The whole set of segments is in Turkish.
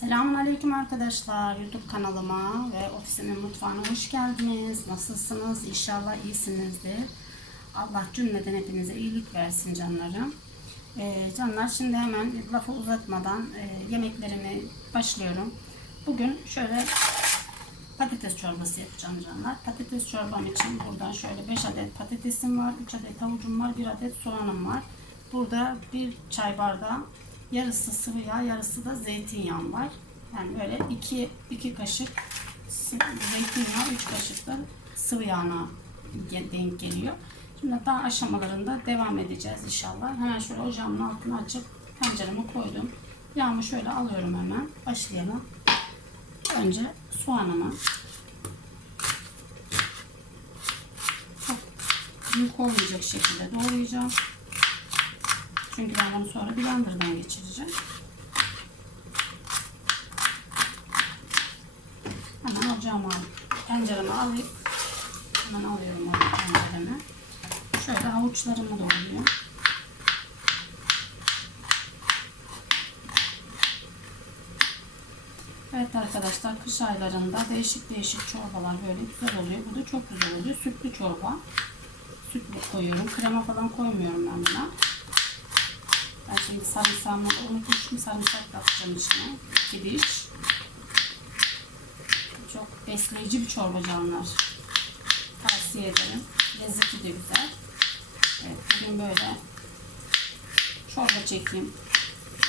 Selamun Aleyküm arkadaşlar. YouTube kanalıma ve ofisimin mutfağına hoş geldiniz. Nasılsınız? İnşallah iyisinizdir. Allah cümleden hepinize iyilik versin canlarım. Ee, canlar şimdi hemen lafı uzatmadan e, yemeklerimi başlıyorum. Bugün şöyle patates çorbası yapacağım canlar. Patates çorbam için buradan şöyle 5 adet patatesim var, 3 adet havucum var, 1 adet soğanım var. Burada bir çay bardağı yarısı sıvı yağ, yarısı da zeytinyağı var. Yani böyle 2 2 kaşık zeytinyağı, 3 kaşık da sıvı yağına denk geliyor. Şimdi daha aşamalarında devam edeceğiz inşallah. Hemen şöyle ocağımın altını açıp tencereme koydum. Yağımı şöyle alıyorum hemen. Başlayalım. Önce soğanımı çok büyük olmayacak şekilde doğrayacağım. Çünkü ben bunu sonra blenderdan geçireceğim. Hemen ocağıma alıp tencereme alayım. Hemen alıyorum onu tencereme. Şöyle havuçlarımı doğruyorum. Evet arkadaşlar kış aylarında değişik değişik çorbalar böyle güzel oluyor. Bu da çok güzel oluyor. Sütlü çorba. Süt koyuyorum. Krema falan koymuyorum ben buna. Ben şimdi sarımsağımı unutmuşum. Sarımsak da içine. İki diş. Çok besleyici bir çorba canlar. Tavsiye ederim. Lezzeti de güzel. Evet, bugün böyle çorba çekeyim.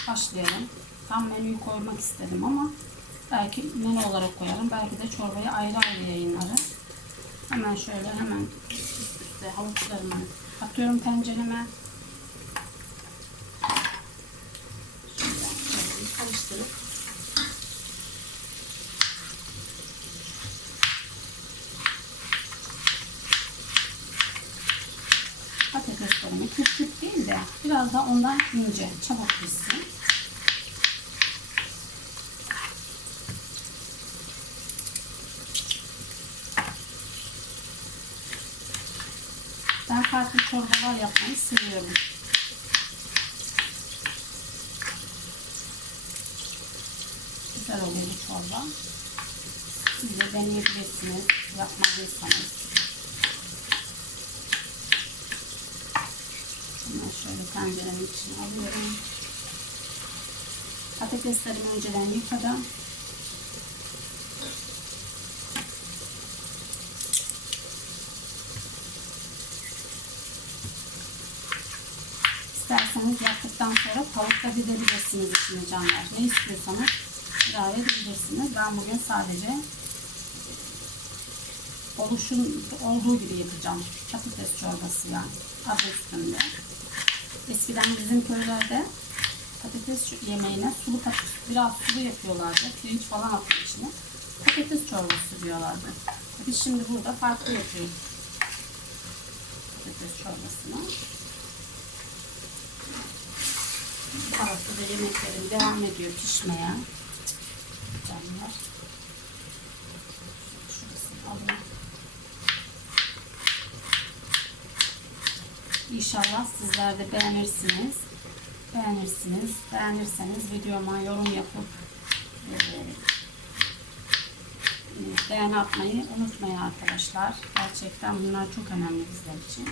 Başlayalım. Tam menüyü koymak istedim ama belki menü olarak koyarım. Belki de çorbayı ayrı ayrı yayınlarım. Hemen şöyle hemen üst üste havuçlarımı atıyorum tencereme. Şöyle şöyle karıştırıp patateslerimi küp küp değil de ondan ince çabuk pişsin. Ben farklı çorbalar yapmayı seviyorum. Güzel oluyor bu çorba. Siz de deneyebilirsiniz. Yapmadıysanız. Hemen şöyle tencerenin içine alıyorum. Patateslerimi önceden yıkadım. İsterseniz yaptıktan sonra tavuk da içine canlar. Ne istiyorsanız ilave edebilirsiniz. Ben bugün sadece oluşun olduğu gibi yapacağım. Patates çorbası yani. Adı üstünde. Eskiden bizim köylerde patates yemeğine sulu patates, biraz sulu yapıyorlardı. Pirinç falan atıp içine. Patates çorbası diyorlardı. Biz şimdi burada farklı yapıyoruz. Patates çorbasını. Bu tarafta da yemeklerim devam ediyor pişmeye. Canlar. Şurasını alayım. İnşallah sizler de beğenirsiniz. Beğenirsiniz. Beğenirseniz videoma yorum yapıp e, beğeni atmayı unutmayın arkadaşlar. Gerçekten bunlar çok önemli bizler için.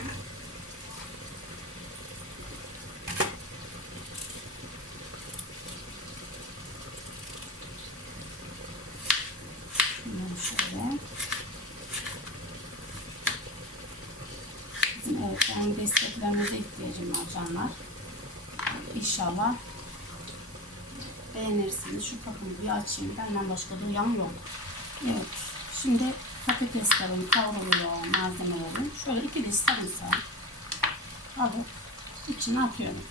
Şöyle. Bizim evet yani desteklerinize ihtiyacım var canlar. İnşallah beğenirsiniz. Şu kapımı bir açayım. Benden başka duyan yok. Evet. Şimdi patateslerim kavruluyor malzemelerim. Şöyle iki diş sarımsağı alıp içine atıyorum.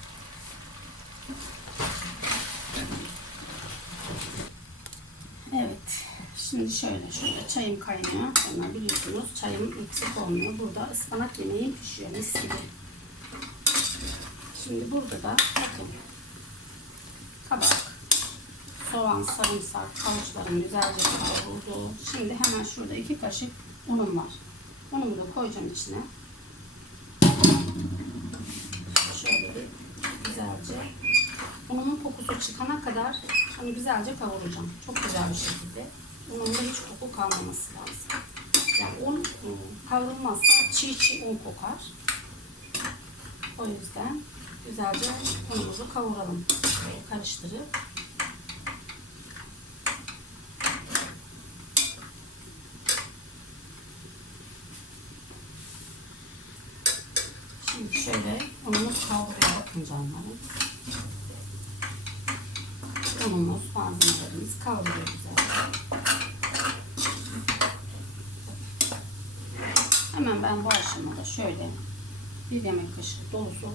Evet. Şimdi şöyle şöyle çayım kaynıyor. Sonra biliyorsunuz çayım eksik olmuyor. Burada ıspanak yemeğim pişiyor mis gibi. Şimdi burada da bakın kabak, soğan, sarımsak, havuçların güzelce kavruldu. Şimdi hemen şurada iki kaşık unum var. Unumu da koyacağım içine. Şöyle bir güzelce Unumun kokusu çıkana kadar hani güzelce kavuracağım. Çok güzel bir şekilde. Ununda hiç koku kalmaması lazım. Yani un kavrulmazsa çiğ çiğ un kokar. O yüzden güzelce unumuzu kavuralım. Böyle karıştırıp Şimdi şöyle unumuz kavruluyor bakın canlarım. Unumuz, malzemelerimiz kavruluyor güzel. Hemen ben bu aşamada şöyle bir yemek kaşığı dolusu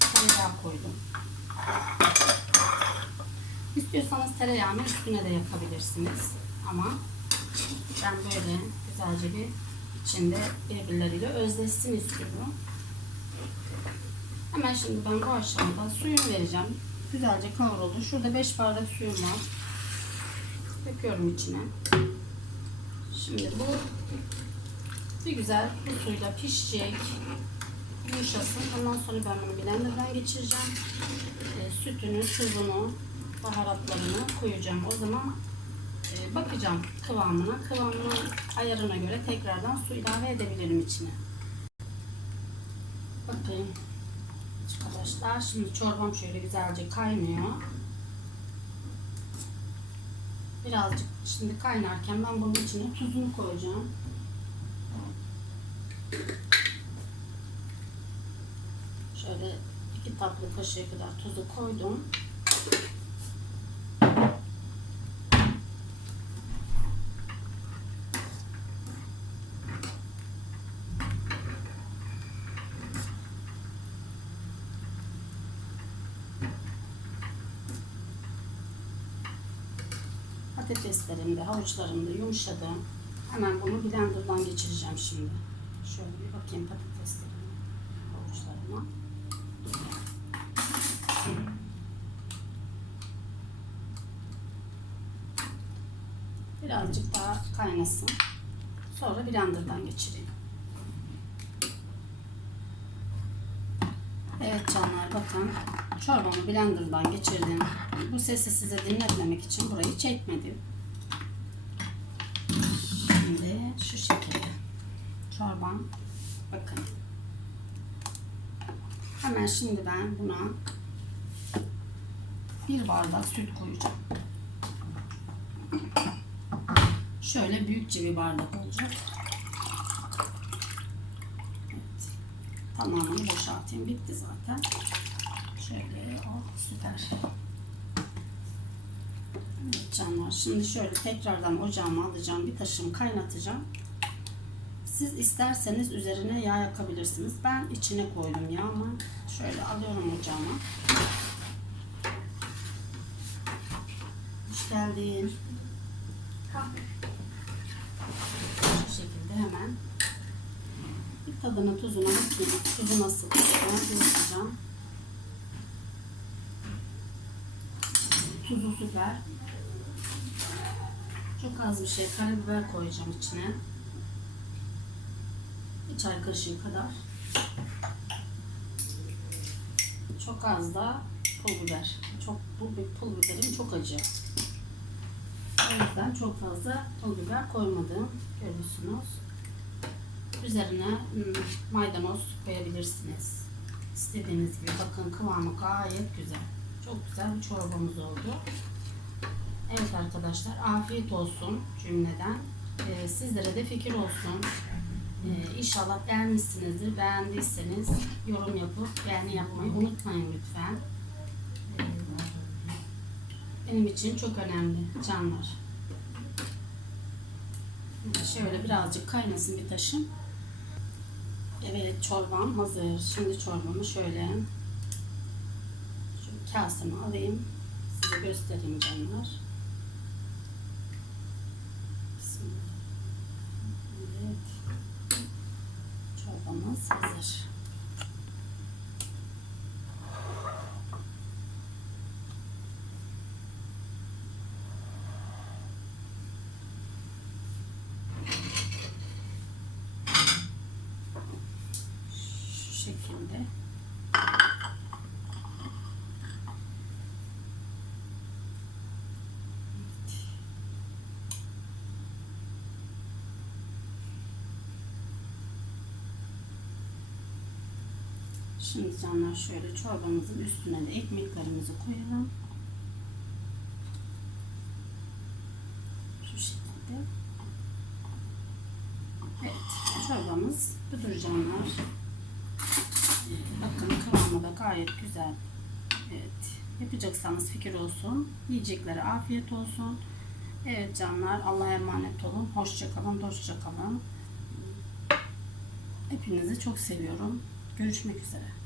tereyağı koydum. İstiyorsanız tereyağını üstüne de yakabilirsiniz. Ama ben böyle güzelce bir içinde birbirleriyle özleşsin istiyorum. Hemen şimdi ben bu aşamada suyunu vereceğim. Güzelce kavruldu. Şurada 5 bardak suyum var. Döküyorum içine. Şimdi bu bir güzel bu suyla pişecek. Yumuşasın. Ondan sonra ben bunu blenderdan geçireceğim. E, sütünü, tuzunu, baharatlarını koyacağım. O zaman e, bakacağım kıvamına. Kıvamına ayarına göre tekrardan su ilave edebilirim içine. Bakayım. Arkadaşlar şimdi çorbam şöyle güzelce kaynıyor. Birazcık şimdi kaynarken ben bunun içine tuzunu koyacağım. Şöyle iki tatlı kaşığı kadar tuzu koydum. Patateslerim de, havuçlarım yumuşadı. Hemen bunu blenderdan geçireceğim şimdi. Şöyle bir bakayım patateslerime, havuçlarıma. Birazcık daha kaynasın. Sonra blenderdan geçireyim. Evet canlar bakın çorbamı blenderdan geçirdim. Bu sesi size dinletmemek için burayı çekmedim. Şimdi şu şekilde çorbam bakın. Hemen şimdi ben buna bir bardak süt koyacağım. Şöyle büyükçe bir bardak olacak. Evet. Tamamını boşaltayım. Bitti zaten. Şöyle oh süper. Evet canlar. Şimdi şöyle tekrardan ocağıma alacağım. Bir taşım kaynatacağım. Siz isterseniz üzerine yağ yakabilirsiniz. Ben içine koydum yağımı. Şöyle alıyorum ocağıma. Hoş geldin. Şu şekilde hemen bir tadına tuzuna bakayım. Tuzu nasıl? Ben yapacağım. Tuzu süper. Çok az bir şey karabiber koyacağım içine. Çay kaşığı kadar. Çok az da pul biber. Çok bu pul biberim çok acı. O yüzden çok fazla pul biber koymadım. Görüyorsunuz. Üzerine hmm, maydanoz koyabilirsiniz. İstediğiniz gibi. Bakın kıvamı gayet güzel. Çok güzel bir çorbamız oldu. Evet arkadaşlar afiyet olsun cümleden. Ee, sizlere de fikir olsun. Ee, inşallah beğenmişsinizdir. Beğendiyseniz yorum yapıp beğeni yapmayı unutmayın lütfen. Ee, benim için çok önemli canlar. Şöyle birazcık kaynasın bir taşım. Evet çorbam hazır. Şimdi çorbamı şöyle şu kaseme alayım. Size göstereyim canlar. Bismillah. Evet. Çorbamız hazır. Şu şekilde. Şimdi canlar şöyle çorbamızın üstüne de ekmeklerimizi koyalım. Şu şekilde. Evet, çorbamız budur canlar. Bakın kıvamı da gayet güzel. Evet, yapacaksanız fikir olsun. Yiyeceklere afiyet olsun. Evet canlar, Allah'a emanet olun. Hoşça kalın, dostça kalın. Hepinizi çok seviyorum. Görüşmek üzere.